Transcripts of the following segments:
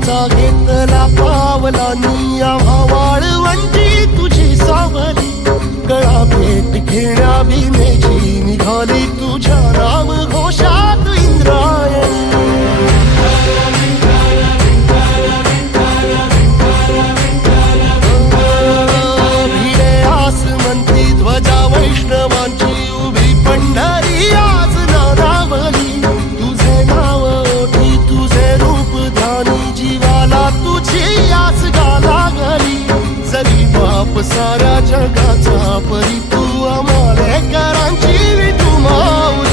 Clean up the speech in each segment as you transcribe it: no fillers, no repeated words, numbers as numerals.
वारीचा घेतला पावलांनी आम्हा वाळवंटी तुझी सावली गळा भेट घेण्या भीमेची निघाली तुझ्या राम घोषात इंद्रायणी भिडे आसमंती ध्वजा वैष्णवांची उभी पंढरी आज नादावली तुझे नाव ओठी तुझे रूप ध्यानी जीवाला तुझी आस गाला गली जरी बाप साऱ्या जगाचा परी तू आमालेकरांची विठू माऊली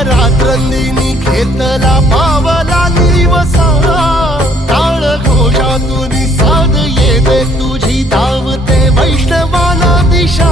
रात्रंदिनी घेतला पावला निवसा टाळ घोषातून साध येते तुझी धावते वैष्णवाना दिशा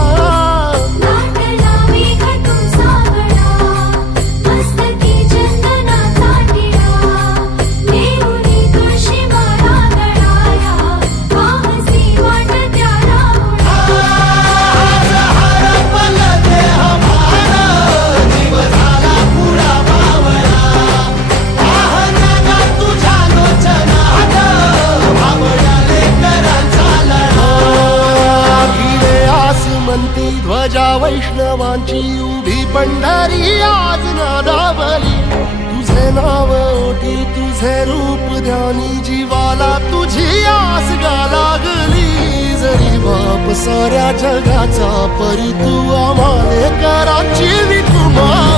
ध्वजा वैष्णवांची उभी पंढरी आज नादावली तुझे नाव ओठी तुझे रूप ध्यानी जीवाला तुझी आस गा लागली जरी बाप साऱ्या जगाचा परी तू आमालेकरांची विठू माऊली